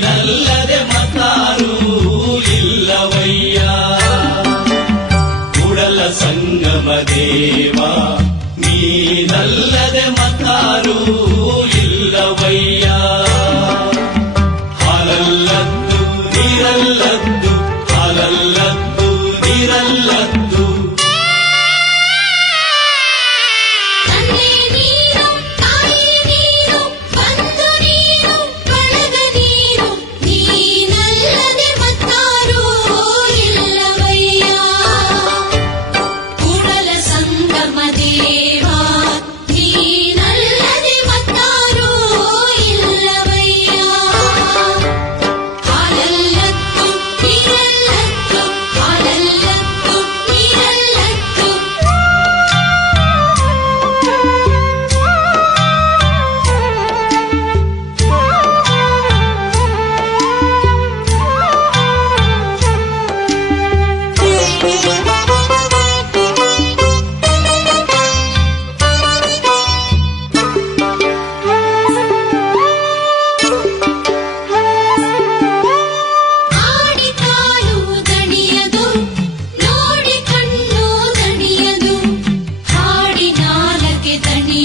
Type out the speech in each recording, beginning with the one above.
ನಲ್ಲದೆ ಮತ್ತಾರು ಇಲ್ಲವಯ್ಯ ಕುಡಲ ಸಂಗಮ ದೇವ ನೀನಲ್ಲದೆ ಮತ್ತಾರು ಇಲ್ಲವಯ್ಯ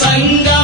सङ्ग